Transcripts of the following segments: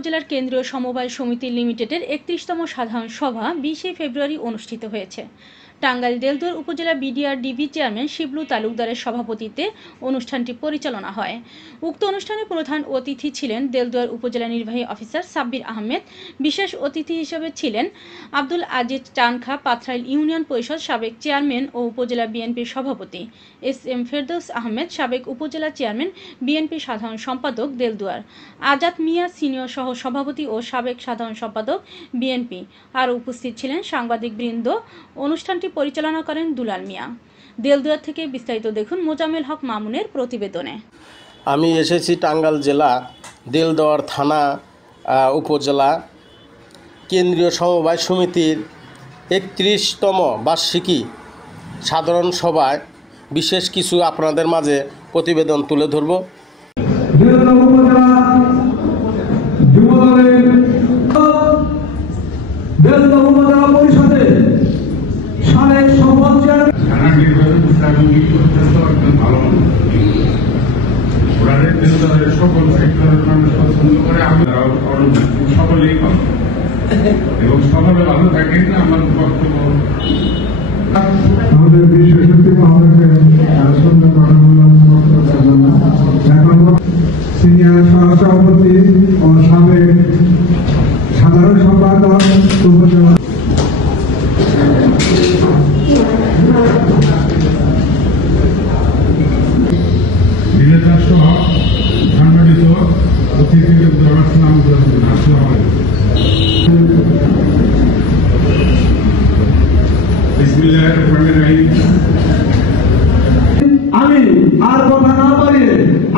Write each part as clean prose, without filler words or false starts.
উপজেলার কেন্দ্রীয় সমবায় সমিতি লিমিটেডের 31তম সাধারণ সভা 20 ফেব্রুয়ারি অনুষ্ঠিত হয়েছে। টাঙ্গাইল দেলদুয়ার উপজেলা বিডিআরডিবি চেয়ারম্যান শিবলু তালুকদারের সভাপতিত্বে অনুষ্ঠানটি পরিচালনা হয়। উক্ত অনুষ্ঠানে প্রধান অতিথি ছিলেন দেলদুয়ার উপজেলা নির্বাহী অফিসার সাব্বির আহমেদ। বিশেষ অতিথি হিসেবে ছিলেন আব্দুল আজিজ টানখা, পাথরাইল ইউনিয়ন পরিষদ সাবেক চেয়ারম্যান ও উপজেলা বিএনপির সভাপতি, এস.এম. ফেরদৌস আহমেদ, সাবেক উপজেলা চেয়ারম্যান, বিএনপি সাধারণ সম্পাদক দেলদুয়ার, আজাদ মিয়া সিনিয়র সহ সভাপতি ও সাবেক সাধারণ সম্পাদক, বিএনপি। আরও উপস্থিত ছিলেন সাংবাদিকবৃন্দ। অনুষ্ঠানটি পরিচালনা করেন দুলাল মিয়া। দেলদুয়ার থেকে বিস্তারিত দেখুন মোজাম্মেল হক মামুনের প্রতিবেদনে। আমি এসেছি টাঙ্গাইল জেলা দেলদুয়ার থানা উপজেলা কেন্দ্রীয় সমবায় সমিতির 31তম বার্ষিকী সাধারণ সভায় বিশেষ কিছু আপনাদের মাঝে প্রতিবেদন তুলে ধরব। সকল সেক্টরের মানুষ পছন্দ করে, সকলেই পাবো এবং সকলে ভালো থাকেন। আমার বক্তব্য আমাদের বিশ্বশক্তি সিনিয়র সহসভাপতি ও সাবেক সাধারণ সম্পাদক উপজেলা বিলেতার সহ সংগঠিত অতিথিদের নাম আসলে হয়। আমি আর কথা না বাড়িয়ে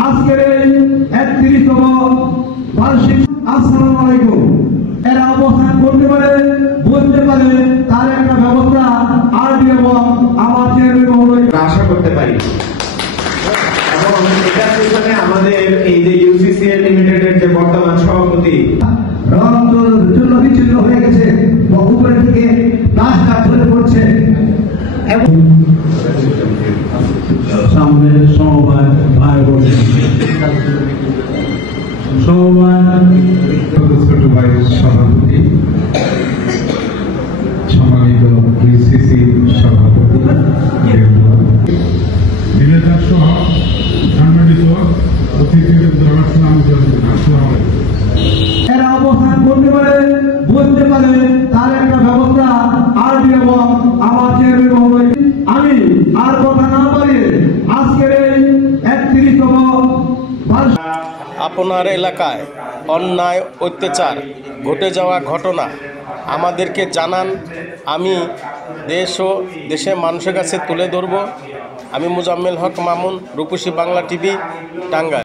আজকের এই 31তম বার্ষিক আসসালামু আলাইকুম এরা অবস্থান করতে পারে, বলতে পারে, তার একটা ব্যবস্থা আরডি এবং আমার চেয়ারম্যান আশা করতে পারি। এবং এটার পিছনে আমাদের এই যে ইউসিসিএল লিমিটেডের যে বর্তমান সভাপতি জন্য বিচ্ছিন্ন হয়ে গেছে, উপরে থেকে রাস্তা ধরে পড়ছে এবং সামনে সমবায় ভাই বোন সমবায় ছোট ভাই সভাপতি, সম্মানিত ইউসিসি সভাপতি, বিলেতার সহ সংগঠিত অতিথিদের নাম আসলে হয়। এরা অবস্থান করতে পারে, বলতে পারে, তার একটা ব্যবস্থা আরডি এবং আমার চেয়ারম্যান। আমি আর কথা না বাড়িয়ে আজকের এই 31তম আপনার এলাকায় অন্যায় অত্যাচার ঘটে যাওয়া ঘটনা আমাদেরকে জানান। আমি দেশ ও দেশের মানুষের কাছে তুলে ধরব। আমি মোজাম্মেল হক মামুন, রূপসী বাংলা টিভি, টাঙ্গাইল।